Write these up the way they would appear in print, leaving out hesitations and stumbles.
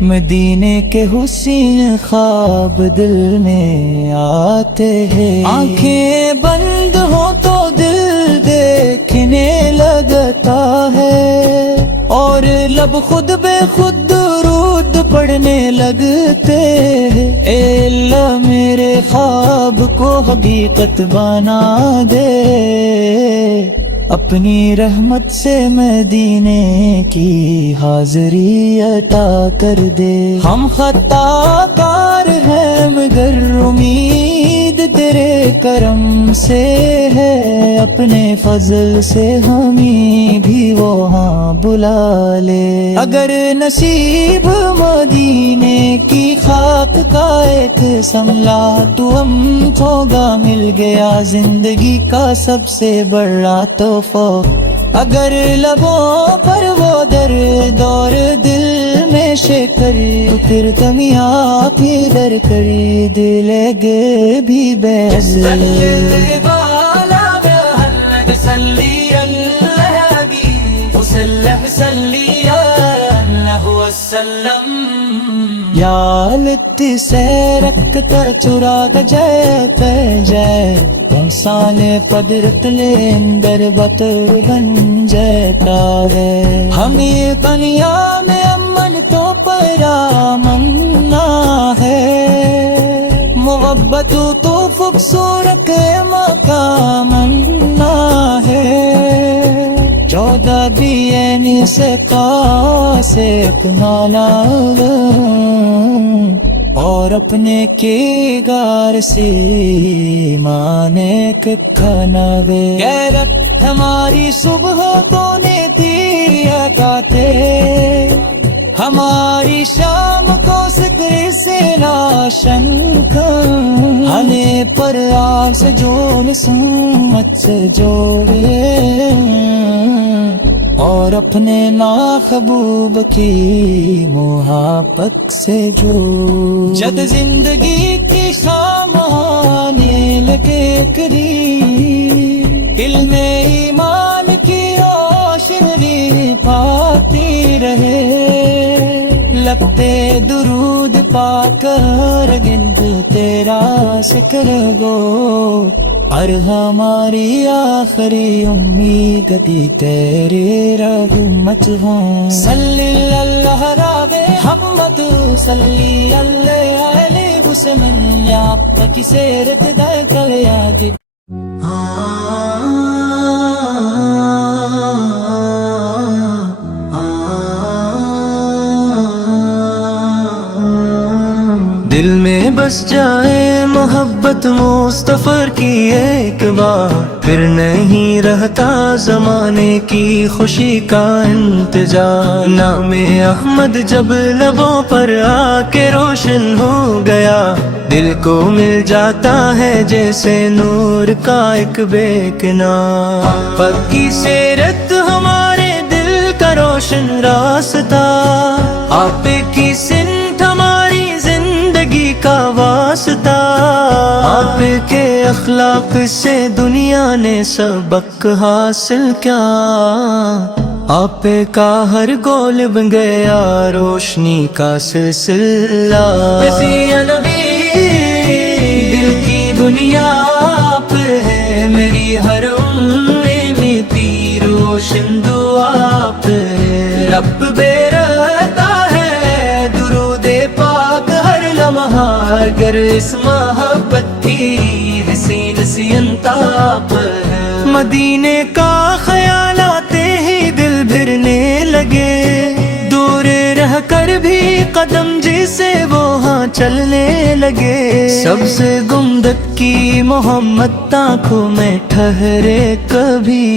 مدینے کے حسین خواب دل میں آتے ہیں، آنکھیں بند ہو تو دل دیکھنے لگتا ہے، اور لب خود بے خود درود پڑھنے لگتے ہیں۔ اے اللہ میرے خواب کو حقیقت بنا دے، اپنی رحمت سے مدینے کی حاضری عطا کر دے۔ ہم خطا کار ہیں مگر امید تیرے کرم سے ہے، اپنے فضل سے ہمیں بھی وہاں بلا لے۔ اگر نصیب مدینے کی خاک کا ایک سملا تو ہم ہوگا مل گیا زندگی کا سب سے بڑا تحفہ۔ اگر لبوں پر وہ درد اور دل میں شکر، تو پھر کمی آپ ہی در کری دلے گے بھی بیس۔ یا لت سیرک کر چراغ جے پہ جے، انسان قدرت لے اندر بطر بن جاتا ہے۔ ہمیں دنیا میں امن تو پرامنا ہے، محبت تو خوبصورت مقامنا ہے۔ 14 دین سے سے اکنالا، اور اپنے کے گار سے مانے کھانا گے۔ غیرت ہماری صبح تو نے دیا کاتے، ہماری شام کو سکر سے لاشن کا، ہمیں پر آگ سے جوڑ سمت سے جوڑے، اور اپنے ناخبوب کی محبت سے جو جد زندگی کی شام آنے لگے قریب، علم ایمان کی روشنی پاتی رہے، لگتے درود پا کر گنت تیرا ذکر گو، اور ہماری آخری امید دی تیری رحمت ہوں۔ صلی اللہ راوے محمد صلی اللہ علیہ وسلم، یا پاکی سیرت در کلیا دی۔ دل میں بس جائے محبت مصطفیٰ کی ایک بار، پھر نہیں رہتا زمانے کی خوشی کا انتظار۔ نام احمد جب لبوں پر آ کے روشن ہو گیا، دل کو مل جاتا ہے جیسے نور کا ایک بے کنار۔ پکی سیرت ہمارے دل کا روشن راستہ، آپ کی سنت ہماری زندگی کا واسطہ، آپ کے اخلاق سے دنیا نے سبق حاصل کیا، آپ کا ہر گول بن گیا روشنی کا سلسلہ۔ مسیح نبی دل کی دنیا آپ ہے، میری ہر امیدی روشن دعا آپ ہے، رب بے رہتا ہے درود پاک ہر لمحہ، اگر اس محبت کی حسین سی انتاب ہے۔ مدینے کا خیال آتے ہی دل بھرنے لگے، دور رہ کر بھی قدم جسے وہاں چلنے لگے، سب سے گنبد کی محمد آنکھوں میں ٹھہرے کبھی،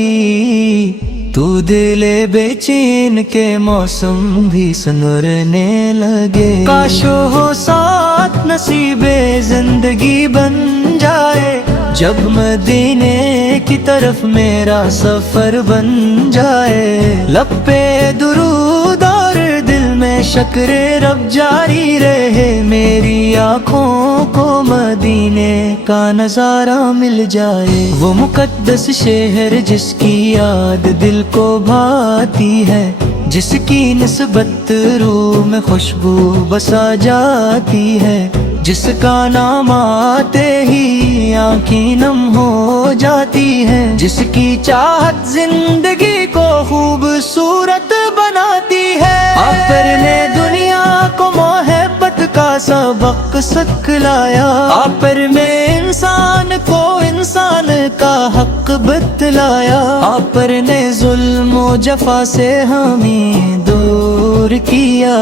تو دل بے چین کے موسم بھی سنورنے لگے۔ کاش ہو ساتھ نصیب زندگی بن جائے، جب مدینے کی طرف میرا سفر بن جائے، لب پہ درود اور دل میں شکر رب جاری رہے، میری آنکھوں کو مدینے کا نظارہ مل جائے۔ وہ مقدس شہر جس کی یاد دل کو بھاتی ہے، جس کی نسبت روح میں خوشبو بسا جاتی ہے، جس کا نام آتے ہی آنکھیں نم ہو جاتی ہیں، جس کی چاہت زندگی کو خوبصورت بناتی ہے۔ آپ پر نے دنیا کو محبت کا سبق سکھلایا، آپ پر میں انسان کو انسان کا حق بتلایا، آپ پر نے ظلم و جفا سے ہمیں دور کیا،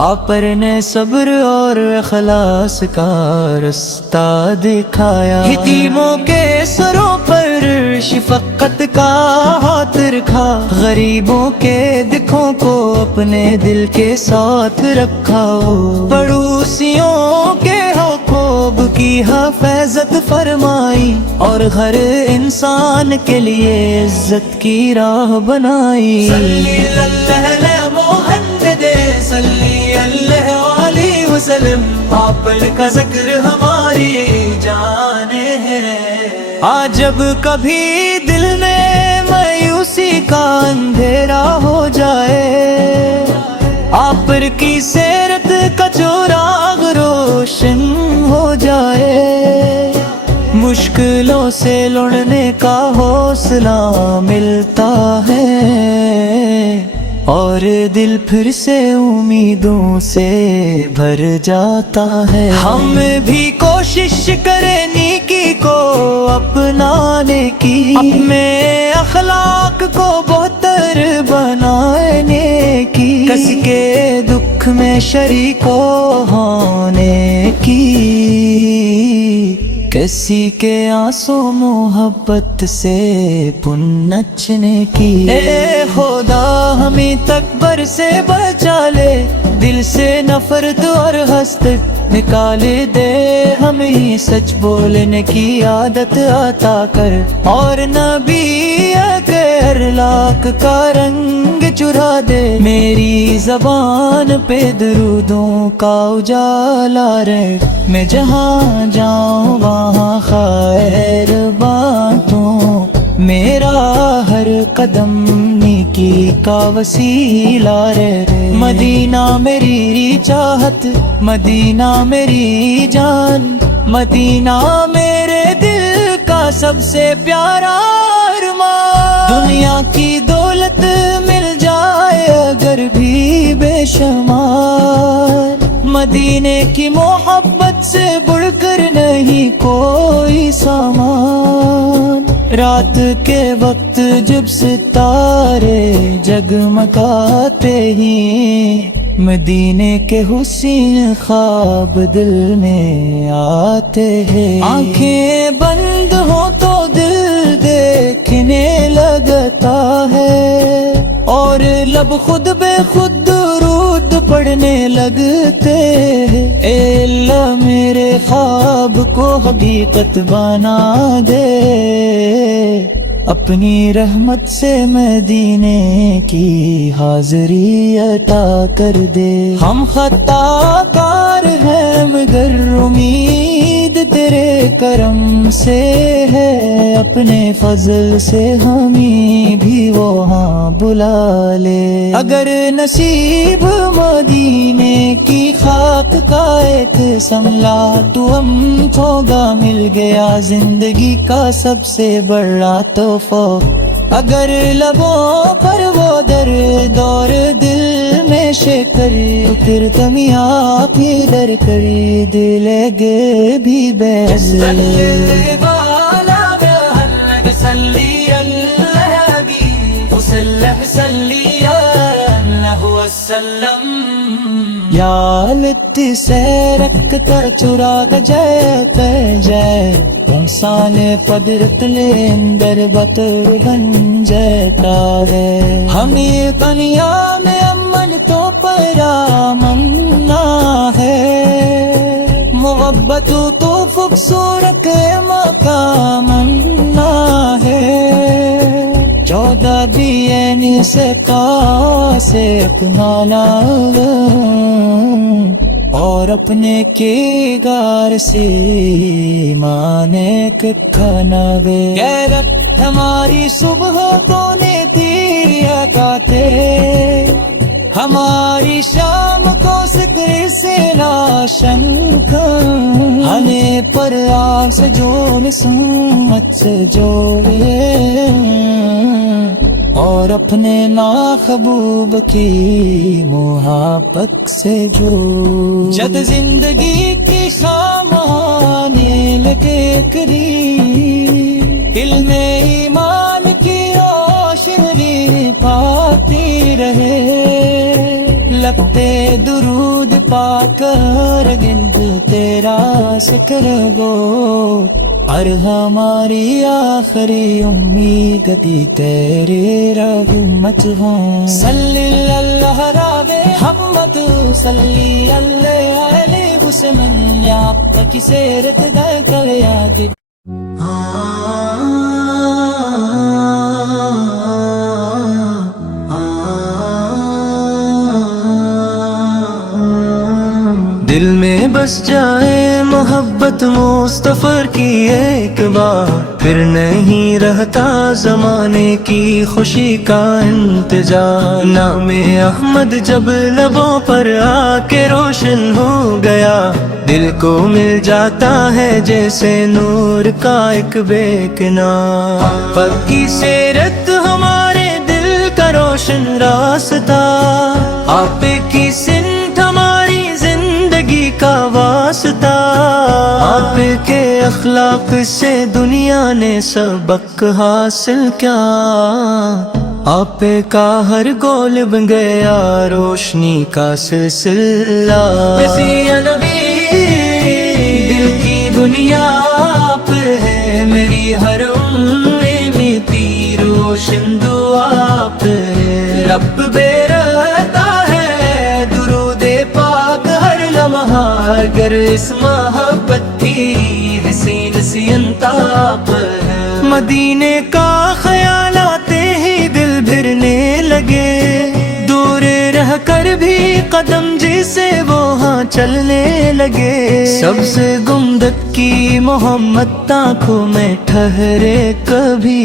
آپ پر نے صبر اور اخلاص کا رستہ دکھایا، یتیموں کے سروں پر شفقت کا ہاتھ رکھا، غریبوں کے دکھوں کو اپنے دل کے ساتھ رکھا، پڑوسیوں کے حقوق کی حفاظت فرمائی، اور ہر انسان کے لیے عزت کی راہ بنائی۔ صلی اللہ محمد صلی اللہ علیہ وسلم، آپ کا ذکر ہماری جان ہے۔ آج جب کبھی دل میں مایوسی کا اندھیرا ہو جائے، آپ پر کی سیرت کا چراغ روشن ہو جائے، مشکلوں سے لڑنے کا حوصلہ ملتا ہے، اور دل پھر سے امیدوں سے بھر جاتا ہے۔ ہم بھی کوشش کریں نیکی کو اپنانے کی، اپنے اخلاق کو بہتر بنانے کی، کسی کے دکھ میں شریک ہونے کی، کسی کے آنسو محبت سے پنچنے کی۔ اے خدا ہمیں تکبر سے بچا لے، دل سے نفرت اور حسد نکال دے، ہمیں سچ بولنے کی عادت عطا کر، اور نبی اکرم لاکھ کا رنگ چرا دے، میری زبان پہ درودوں کا اجالا رہے، میں جہاں جاؤں وہاں خیر بانٹوں، میرا ہر قدم نیکی کا وسیلہ رہے، مدینہ میری چاہت، مدینہ میری جان، مدینہ میرے دل کا سب سے پیارا ارمان۔ دنیا کی دولت مل جائے اگر بھی بے شمار، مدینے کی محبت سے بڑھ کر نہیں کوئی سامان۔ رات کے وقت جب ستارے جگمگاتے ہی، مدینے کے حسین خواب دل میں آتے ہیں، آنکھیں بند ہوں تو دل دیکھنے لگتا ہے، اور لب خود بے خود درود پڑھنے لگتے ہیں۔ اے اللہ میرے خواب کو حقیقت بنا دے، اپنی رحمت سے مدینے کی حاضری عطا کر دے۔ ہم خطا کار ہیں مگر امید تیرے کرم سے ہے، اپنے فضل سے ہمیں بھی وہاں بلا لے۔ اگر نصیب مدینے کی خاک کا ایک سملا تو ہم ہوگا، مل گیا زندگی کا سب سے بڑا تحفہ۔ اگر لبوں پر وہ درد اور دل میں شکر، تو پھر تم آپ ہی در کری دلے گے بھی بیز۔ یا لتی سے رکھتا چراغ جے پہ جے، انسان قدرت لے اندر بطر بن جاتا ہے۔ ہمیں دنیا میں امن تو پرامنا ہے، محبت تو خوبصورت مقام ہے، 14 دین سے کا سے اکنالا، اور اور اپنے کردار سے مانے کہ کھانا گے غیرت ہماری صبح کو نے تیر کاتے ہماری شام کو ذکر سے لاشن ہمیں پر آگ سے جوڑ سمت سے جوڑے اور اپنے محبوب کی محبت سے جو جد زندگی کی شام آنے لگے قریب دل میں ایمان کی روشنی پاتی رہے لگتے درود پا کر گنج تیرا ذکر گو اور ہماری آخری امید بھی تیری رحمت ہوں صلی اللہ رب حمد صلی اللہ علیہ وسلم یا کی سیرت در کر یاد دل میں بس جائے محبت مصطفی کی ایک بار پھر نہیں رہتا زمانے کی خوشی کا انتظار نام احمد جب لبوں پر آ کے روشن ہو گیا دل کو مل جاتا ہے جیسے نور کا ایک بے کنار پکی سیرت ہمارے دل کا روشن راستہ آپ کی سنت ہماری زندگی کا واسطہ آپ کے اخلاق سے دنیا نے سبق حاصل کیا آپ کا ہر گول بن گیا روشنی کا سلسلہ نبی دل کی دنیا آپ ہے میری ہر امیدی روشن دعا آپ ہے رب بے رہتا ہے درود پاک ہر لمحہ اگر اس محبت کی حسین سی انتاب ہے مدینے کا خیال آتے ہی دل بھرنے لگے دور رہ کر بھی قدم جسے وہاں چلنے لگے سب سے گنبد کی محمد آنکھوں میں ٹھہرے کبھی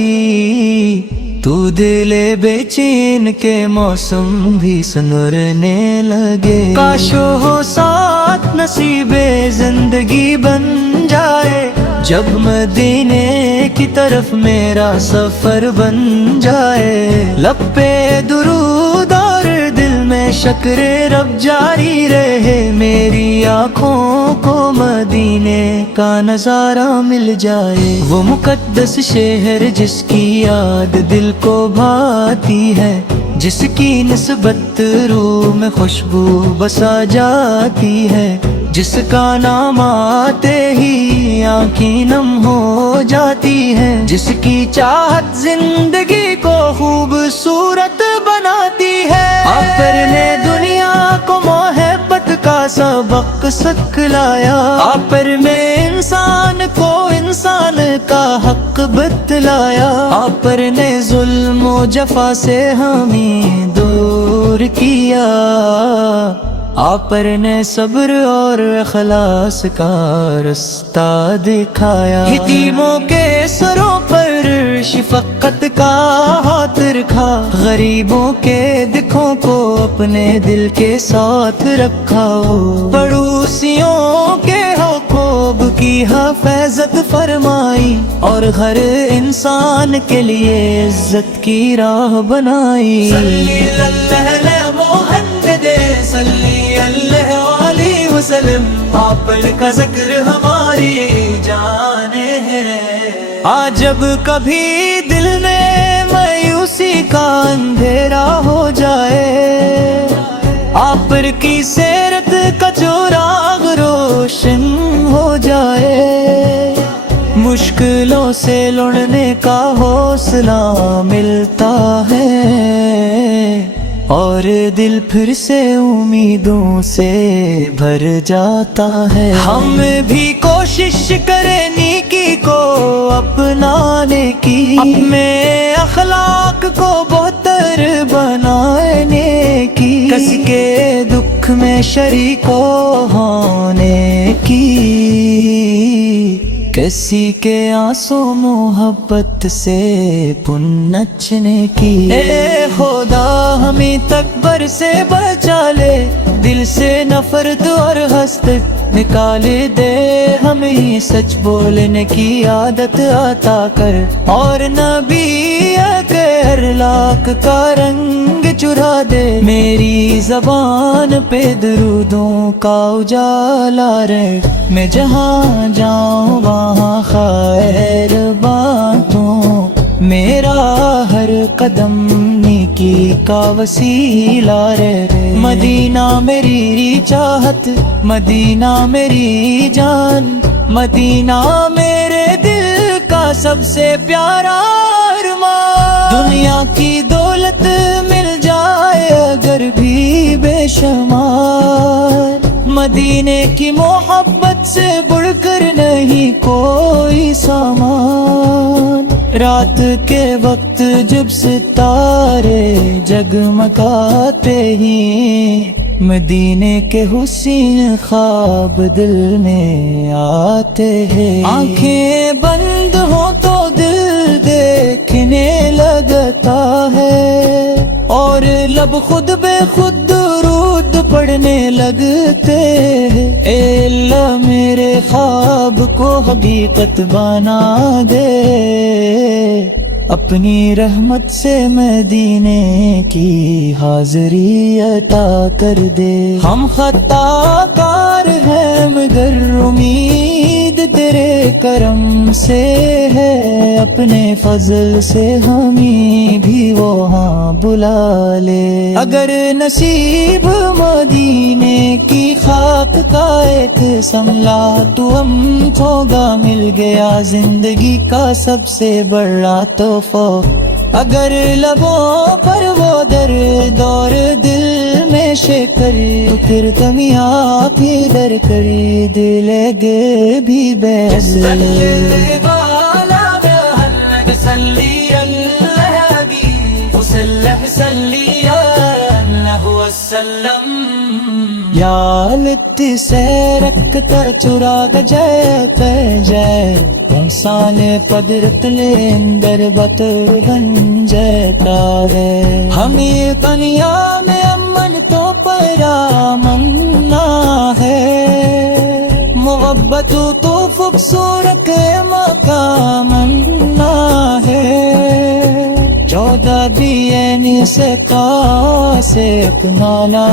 تو دل بے چین کے موسم بھی سنورنے لگے کاش ہو ساتھ نصیب زندگی بن جائے جب مدینے کی طرف میرا سفر بن جائے لب پہ درود اور دل میں شکر رب جاری رہے میری آنکھوں کو مدینے کا نظارہ مل جائے وہ مقدس شہر جس کی یاد دل کو بھاتی ہے جس کی نسبت روح میں خوشبو بسا جاتی ہے جس کا نام آتے ہی آنکھیں نم ہو جاتی ہے جس کی چاہت زندگی کو خوبصورت بناتی ہے آپ نے دنیا کو محبت کا سبق سکھلایا آپ میں انسان کو انسان کا حق بتلایا آپ نے ظلم و جفا سے ہمیں دور کیا آپ نے صبر اور اخلاص کا رستہ دکھایا یتیموں کے سروں پر شفقت کا ہاتھ رکھا غریبوں کے دکھوں کو اپنے دل کے ساتھ رکھا پڑوسیوں کے حقوق کی حفاظت فرمائی اور ہر انسان کے لیے عزت کی راہ بنائی صلی اللہ علیہ محمد صلی اللہ علیہ وسلم آپ کا ذکر ہماری جان ہے آج جب کبھی دل میں مایوسی کا اندھیرا ہو جائے آپ کی سیرت کا چراغ روشن ہو جائے مشکلوں سے لڑنے کا حوصلہ ملتا ہے اور دل پھر سے امیدوں سے بھر جاتا ہے ہم بھی کوشش کریں نیکی کو اپنانے کی اپنے اخلاق کو بہتر بنانے کی کس کے دکھ دکھ میں شریک ہونے کی، کسی کے آنسو محبت سے پنچنے کی۔ اے خدا ہمیں تکبر سے بچا لے، دل سے نفرت اور حسد نکالے دے، ہمیں سچ بولنے کی عادت عطا کر، اور نبی کے ہر لاکھ کا رنگ چرا دے، میری زبان پہ درودوں کا اجالا رہے، میں جہاں جاؤں وہاں خیر بانٹوں، میرا ہر قدم نیکی کا وسیلہ رہے، مدینہ میری چاہت، مدینہ میری جان، مدینہ میرے دل کا سب سے پیارا ارمان، دنیا کی دولت مل جائے اگر بھی بے شمار، مدینے کی محبت سے بڑھ کر نہیں کوئی سامان، رات کے وقت جب ستارے جگمگاتے ہی، مدینے کے حسین خواب دل میں آتے ہیں، آنکھیں بند ہوں تو دل دیکھنے لگتا ہے، اور لب خود بے خود درود پڑھنے لگتے ہیں، اے اللہ میرے خواب کو حقیقت بنا دے، اپنی رحمت سے مدینے کی حاضری عطا کر دے، ہم خطا کار ہیں مگر امید تیرے کرم سے ہے، اپنے فضل سے ہمیں بھی وہاں بلا لے، اگر نصیب مدینے کی خاک کا ایک سملا تو ہم ہوگا، مل گیا زندگی کا سب سے بڑا تحفہ، اگر لبوں پر وہ درد اور دل میں شکر، تو پھر کمی آپ ہی در کری دلے گے بھی بحث، یا لت سے رکھتا چراغ جے پہ جے، انسان قدرت لے اندر بطر بن جاتا ہے، ہمیں دنیا میں امن تو پرامنا ہے، محبت تو خوبصورت مقام ہے، 14 دین سے سے اکنالا،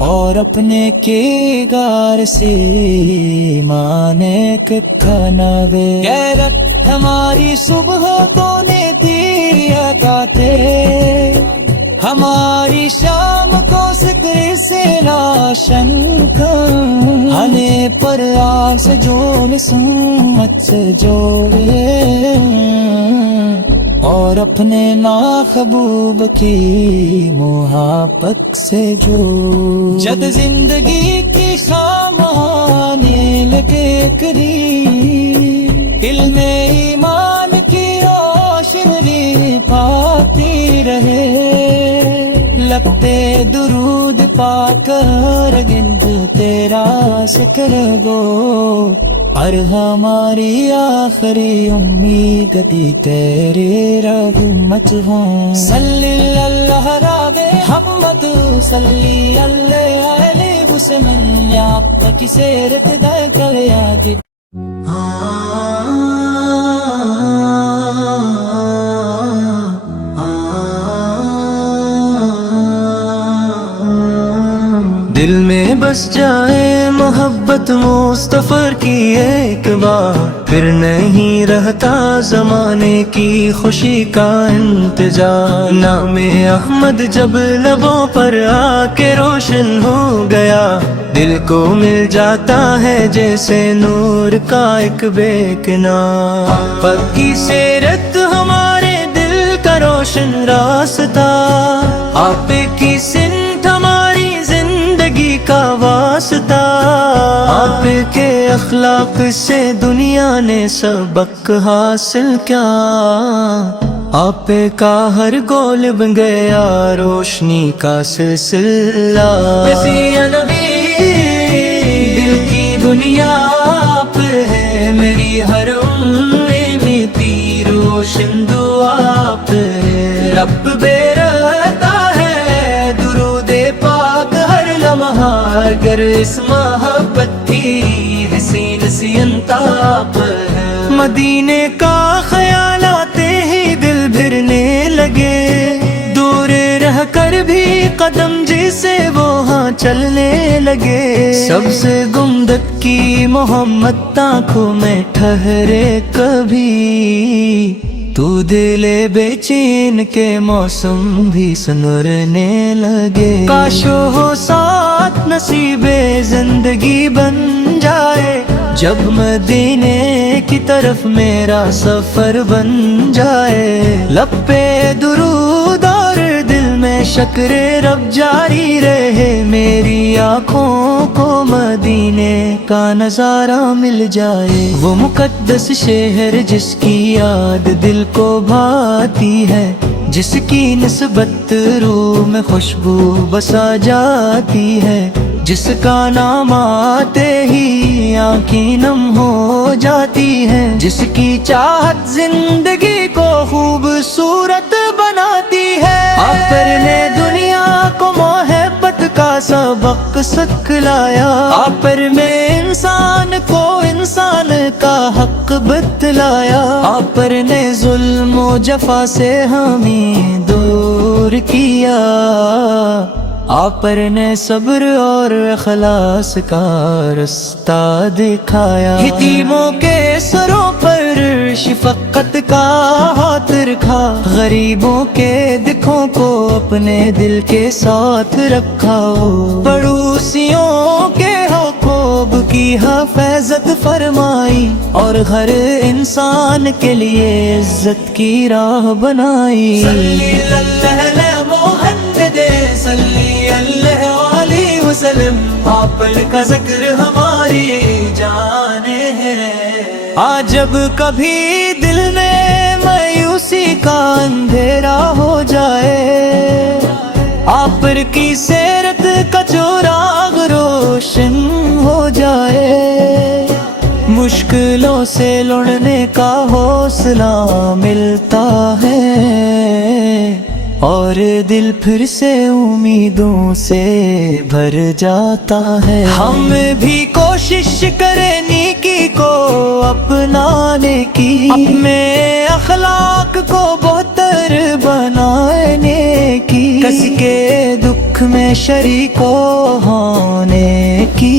اور اپنے کے گار سے مانے کھانا گے، غیرت ہماری صبح کو نیتی اگاتے، ہماری شام کو ذکر سے لاشن کھانے پر آگ سے جوڑ سمت سے جوڑے، اور اپنے محبوب کی محبت سے جو، جد زندگی کی خامانے لگے قریب، علم ایمان کی روشنی پاتی رہے، لگتے درود پا کر گنج تیرا ذکر گو، اور ہماری آخری امید بھی تیرے رحمت ہوں، صلی اللہ رب محمد صلی اللہ علیہ وسلم، یا آپ کی سیرت دا کر یاد، دل میں بس جائے محبت مصطفیٰ کی ایک بار، پھر نہیں رہتا زمانے کی خوشی کا انتظار، نام احمد جب لبوں پر آ کے روشن ہو گیا، دل کو مل جاتا ہے جیسے نور کا ایک بے کنار، پکی سیرت ہمارے دل کا روشن راستہ، آپ کی سنت ہماری زندگی کا واسطہ، آپ کے اخلاق سے دنیا نے سبق حاصل کیا، آپ کا ہر گول بن گیا روشنی کا سلسلہ، یا نبی دل کی دنیا آپ ہے، میری ہر روشن دعا آپ ہے، رب بے رہتا ہے درود پاک ہر لمحہ، اگر اس محبت کی حسین سی انتاب ہے، مدینے کا خیال آتے ہی دل بھرنے لگے، دور رہ کر بھی قدم جیسے وہاں چلنے لگے، سب سے گنبد کی محمد آنکھوں میں ٹھہرے کبھی، تو دل بے چین کے موسم بھی سنورنے لگے، کاش ہو ساتھ نصیب زندگی بن جائے، جب مدینے کی طرف میرا سفر بن جائے، لب پہ درود اور دل میں شکر رب جاری رہے، میری آنکھوں کو مدینے کا نظارہ مل جائے، وہ مقدس شہر جس کی یاد دل کو بھاتی ہے، جس کی نسبت روح میں خوشبو بسا جاتی ہے، جس کا نام آتے ہی آنکھیں نم ہو جاتی ہیں، جس کی چاہت زندگی کو خوبصورت بناتی ہے، آپ پر نے دنیا کو محبت کا سبق سکھلایا، آپ پر میں انسان کو انسان کا حق بتلایا، آپ پر نے ظلم و جفا سے ہمیں دور کیا، آپ پر نے صبر اور اخلاص کا رستہ دکھایا، یتیموں کے سروں پر شفقت کا ہاتھ رکھا، غریبوں کے دکھوں کو اپنے دل کے ساتھ رکھا، پڑوسیوں کے حقوق کی حفاظت فرمائی، اور ہر انسان کے لیے عزت کی راہ بنائی، صلی اللہ محمد صلی اللہ علیہ وسلم، آپ کا ذکر ہماری جان ہے، جب کبھی دل میں مایوسی کا اندھیرا ہو جائے، آپ پر کی سیرت کا چراغ روشن ہو جائے، مشکلوں سے لڑنے کا حوصلہ ملتا ہے، اور دل پھر سے امیدوں سے بھر جاتا ہے، ہم بھی کوشش کریں نیکی کو اپنانے کی، اپنے اخلاق کو بہتر بنانے کی، کسی کے دکھ میں شریک ہونے کی،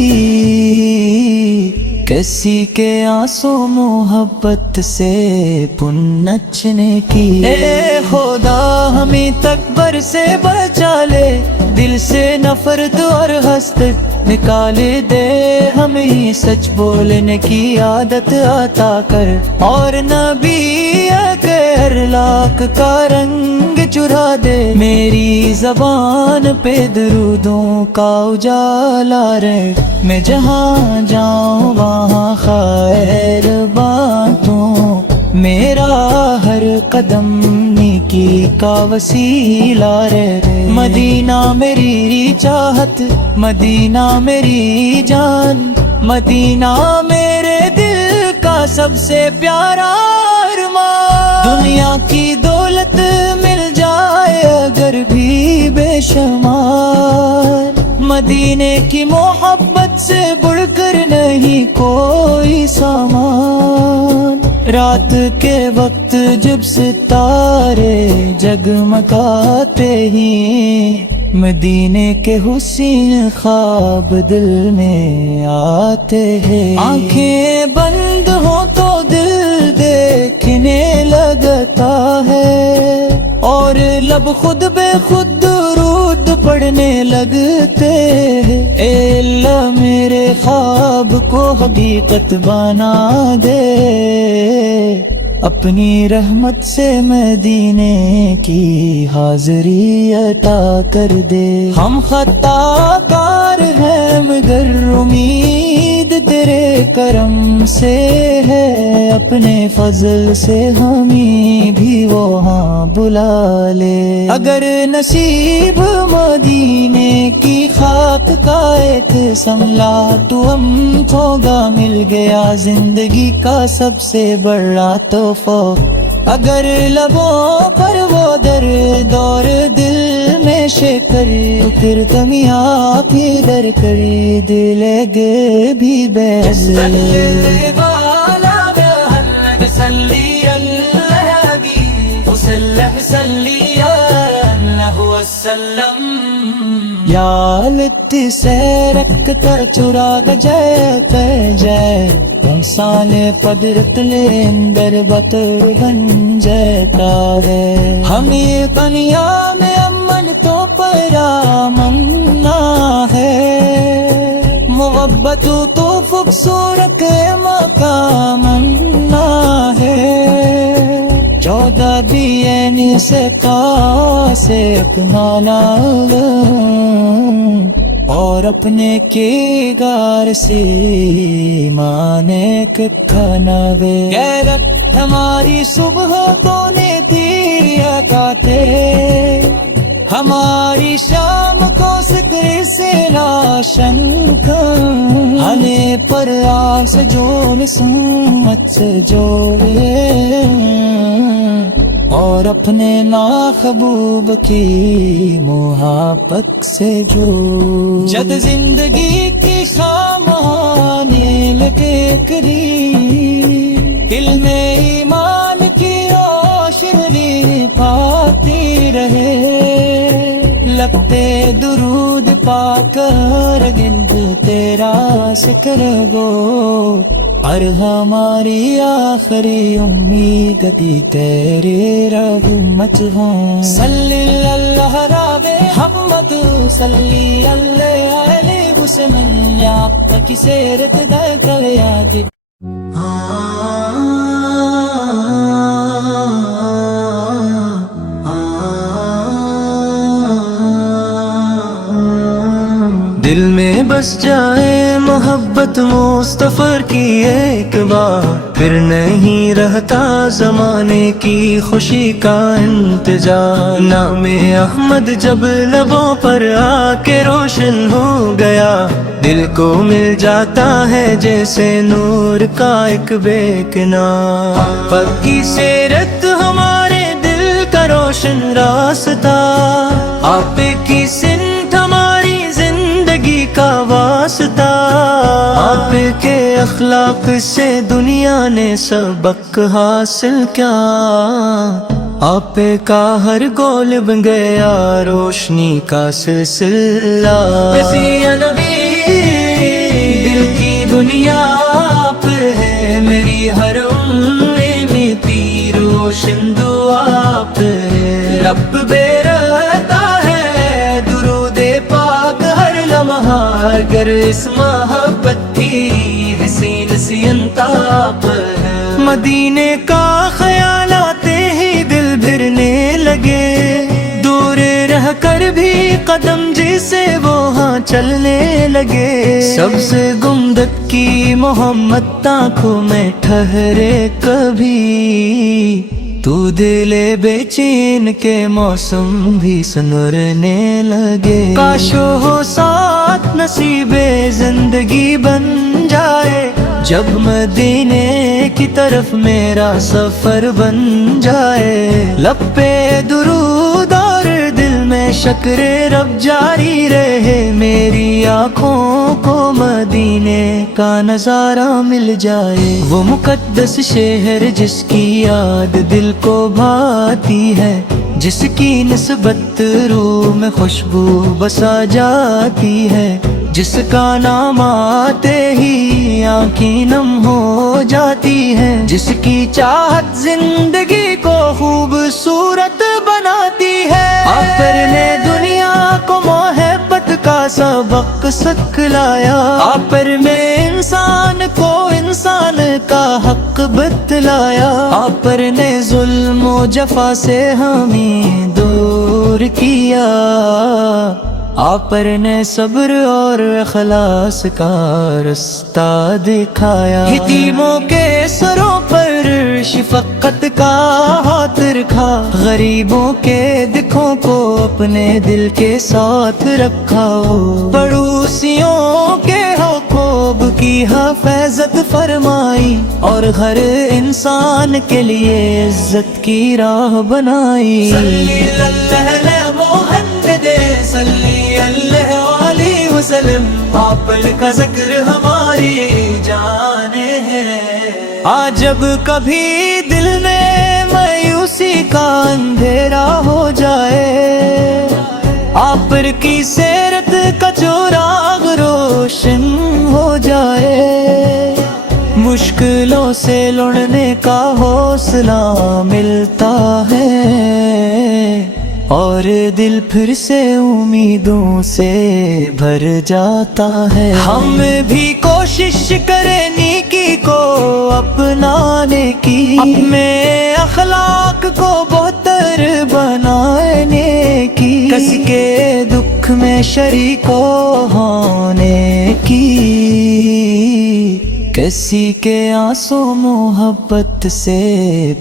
کسی کے آنسو محبت سے پنچنے کی، اے خدا ہمیں تکبر سے بچا لے، دل سے نفرت اور حسد نکالے دے، ہمیں سچ بولنے کی عادت عطا کر، اور نبی کے ہر لاکھ کا رنگ چرا دے، میری زبان پہ درودوں کا اجالا رہے، میں جہاں جاؤں وہاں خیر بانٹوں، میرا ہر قدم نیکی کا وسیلہ رہے، مدینہ میری چاہت، مدینہ میری جان، مدینہ میرے دل کا سب سے پیارا ارمان، دنیا کی دولت مل جائے اگر بھی بے شمار، مدینے کی محبت سے بڑھ کر نہیں کوئی سامان، رات کے وقت جب ستارے جگمگاتے ہی، مدینے کے حسین خواب دل میں آتے ہیں، آنکھیں بند ہوں تو دل دیکھنے لگتا ہے، اور لب خود بے خود درود پڑھنے لگتے ہیں، اے اللہ میرے خواب کو حقیقت بنا دے، اپنی رحمت سے مدینے کی حاضری عطا کر دے۔ ہم خطا کار ہیں مگر امید تیرے کرم سے ہے، اپنے فضل سے ہمیں بھی وہاں بلا لے۔ اگر نصیب مدینے کی خاک کا ایک سملا تو ہم ہوگا مل گیا زندگی کا سب سے بڑا تحفہ۔ اگر لبوں پر وہ درد اور دل میں شکر تو پھر کمیاں بھی در کری دل گے بھی بحث یالت سے رکھتا چراغ جائے پہ جائے انسان قدرت لے اندر بطر بن جاتا ہے۔ ہمیں دنیا میں امن تو پرامنا ہے، محبت تو خوبصورت مقامنا ہے۔ 14 دین سے سے اکمالا اور اپنے کے گار سے مانے کھانا وے غیرت ہماری صبح تو نے تیریا کاتے، ہماری شام کو سکر سے لاشن کا ہنے پر آگ سے جو نسمت سے جوڑے اور اپنے محبوب کی محبت سے جو جد زندگی کی خام آنے لگے قریب، دل میں ایمان کی روشنی پاتی رہے، لگتے درود پا کر گند تیرا ذکر گو، اور ہماری آخری امید بھی تیرے رحمت ہوں۔ صلی اللہ رب حمد صلی اللہ علیہ وسلم یا کی سیرت در کر یاد دل میں بس جائے محبت مصطفیٰ کی ایک بار، پھر نہیں رہتا زمانے کی خوشی کا انتظار۔ نام احمد جب لبوں پر آ کے روشن ہو گیا، دل کو مل جاتا ہے جیسے نور کا ایک بے کنار۔ پکی سیرت ہمارے دل کا روشن راستہ، آپ کی سنت ہماری زندگی کا واسطہ، آپ کے اخلاق سے دنیا نے سبق حاصل کیا، آپ کا ہر گول بن گیا روشنی کا سلسلہ۔ مسیح نبی دل کی دنیا آپ ہے، میری ہر میں تی روشن دعا آپ ہے، رب بے رہتا ہے درود پاک ہر لمحہ، اگر اس محبت کی حسین سی انتاب ہے۔ مدینے کا خیال آتے ہی دل بھرنے لگے، دور رہ کر بھی قدم جیسے وہاں چلنے لگے، سب سے گنبد کی محمد آنکھوں میں ٹھہرے کبھی، تو دل بے چین کے موسم بھی سنورنے لگے، کاش ہو ساتھ نصیب زندگی بن جائے، جب مدینے کی طرف میرا سفر بن جائے، لب پہ درود اور دل میں شکر رب جاری رہے، میری آنکھوں کو مدینے کا نظارہ مل جائے، وہ مقدس شہر جس کی یاد دل کو بھاتی ہے، جس کی نسبت روح میں خوشبو بسا جاتی ہے، جس کا نام آتے ہی آنکھیں نم ہو جاتی ہے، جس کی چاہت زندگی کو خوبصورت بناتی ہے، آپ نے دنیا کو محبت کا سبق سکھلایا، آپ میں انسان کو انسان کا حق بتلایا، آپ پر نے ظلم و جفا سے ہمیں دور کیا، آپ پر نے صبر اور اخلاص کا رستہ دکھایا، یتیموں کے سروں پر شفقت کا ہاتھ رکھا، غریبوں کے دکھوں کو اپنے دل کے ساتھ رکھا، پڑوسیوں کے حقوق کی حفاظت فرمائی، اور ہر انسان کے لیے عزت کی راہ بنائی۔ صلی اللہ محمد صلی اللہ علیہ وسلم، آپ کا ذکر ہماری جان ہے۔ آج جب کبھی دل میں مایوسی کا اندھیرا ہو جائے، آپ پر کی سیرت کا چراغ روشن ہو جائے، مشکلوں سے لڑنے کا حوصلہ ملتا ہے، اور دل پھر سے امیدوں سے بھر جاتا ہے۔ ہم بھی کوشش کریں نیکی کو اپنانے کی، اپنے اخلاق کو بہتر بنانے کی، کسی کے دکھ میں شریک ہونے کی، کسی کے آنسو محبت سے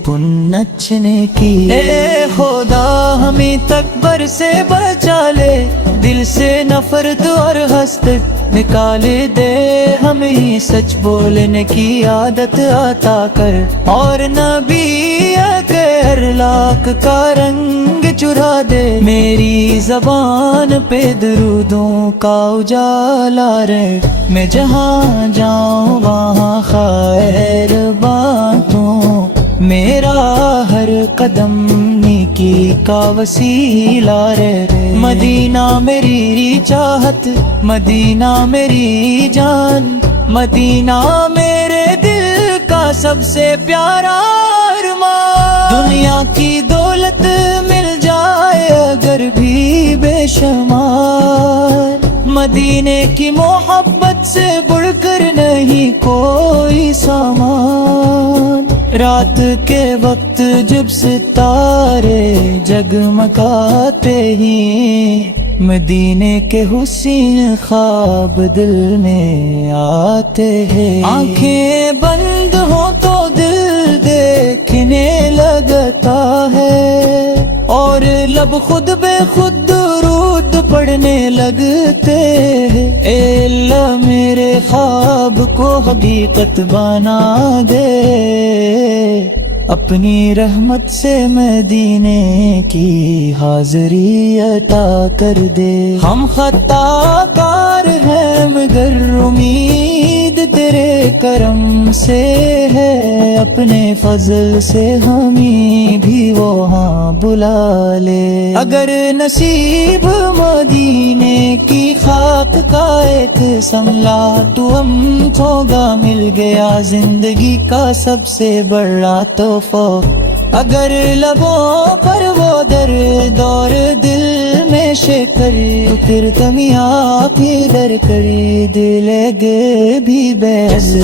پنچنے کی۔ اے خدا ہمیں تکبر سے بچا لے، دل سے نفرت اور حسد نکال دے، ہمیں سچ بولنے کی عادت عطا کر، اور نبی اکہر لاکھ کا رنگ چرا دے، میری زبان پہ درودوں کا اجالا رہے، میں جہاں جاؤں وہاں خیر بانٹوں، میرا ہر قدم نیکی کا وسیلہ رہے، مدینہ میری چاہت، مدینہ میری جان، مدینہ میرے دل کا سب سے پیارا ارمان، دنیا کی دولت مل جائے اگر بھی بے شمار، مدینے کی محبت سے بڑھ کر نہیں کوئی سامان، رات کے وقت جب ستارے جگمگاتے ہی، مدینے کے حسین خواب دل میں آتے ہیں، آنکھیں بند ہو تو دل دیکھنے لگتا ہے، اور لب خود بے خود درود پڑھنے لگتے ہیں، اے اللہ میرے خواب کو حقیقت بنا دے، اپنی رحمت سے مدینے کی حاضری عطا کر دے، ہم خطا کار ہیں مگر امید تیرے کرم سے ہے، اپنے فضل سے ہمیں بھی وہاں بلا لے، اگر نصیب مدینے کی خاک کا ایک سملا تو ہم ہوگا، مل گیا زندگی کا سب سے بڑا تحفہ، اگر لبوں پر وہ درد اور دل میں شکر، تو پھر تم آپ ہی در کری دل گے بھی بیس،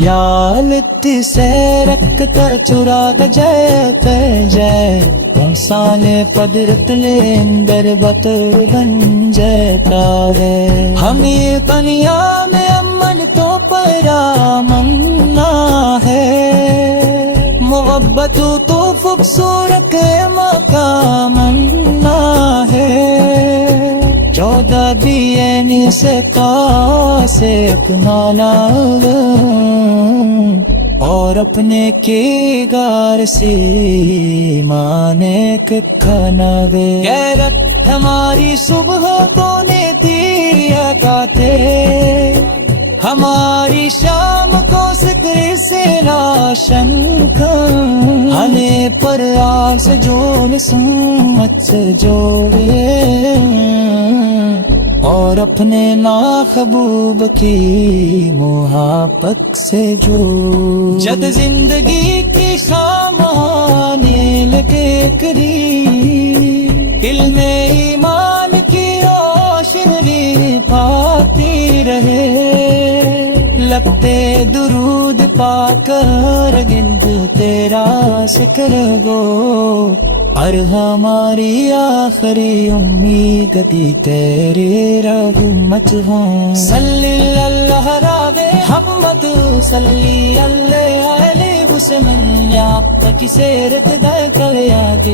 یا لتی سیرک کر چراغ جے کہ جے، انسان قدرت لیندر بطر بن جاتا ہے، ہمیں دنیا میں امن تو پرامنا ہے، محبت تو خوبصورت مقام ہے، 14 دین سے سے اکنالا، اور اپنے کے گار سے مانے کھانا گے، غیرت ہماری صبح تو نے تھی اکاتے، ہماری شام کو سکر سے لاشن ہمیں پر آگ سے جو سمت سے جوڑے، اور اور اپنے محبوب کی محبت سے جو جد زندگی کی خام آنے لگے قریب، علم ایمان کی روشنی پاتی رہے، لگتے درود پا کر گنت تیرا ذکر گو، اور ہماری آخری امید دی تیری رحمت ہوں۔ صلی اللہ رب حمد صلی اللہ علیہ وسلم، یا تک سیرت دے کر یاد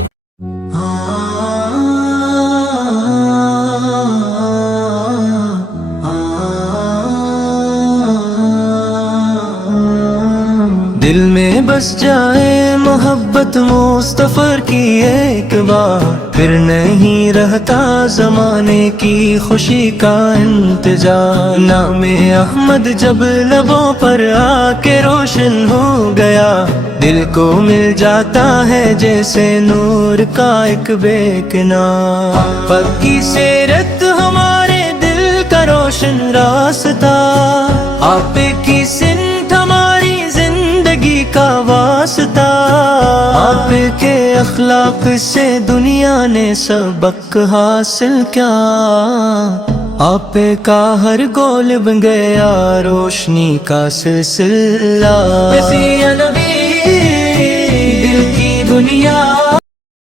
دل میں بس جائے محبت مصطفیٰ کی ایک بار، پھر نہیں رہتا زمانے کی خوشی کا انتظار۔ نام احمد جب لبوں پر آ کے روشن ہو گیا، دل کو مل جاتا ہے جیسے نور کا ایک بے کنار۔ پکی سیرت ہمارے دل کا روشن راستہ، آپ کی سنت ہماری زندگی کا واسطہ، آپ کے اخلاق سے دنیا نے سبق حاصل کیا، آپ کا ہر گول بن گیا روشنی کا سلسلہ۔ نبی دل کی دنیا